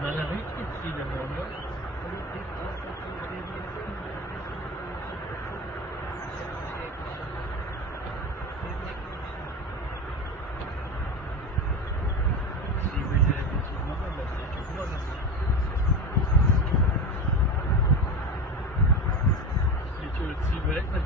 On a la rue ici, là-bas. Si vous avez des petits moments, bah, c'est que moi, là. Et que le petit volet, pas de...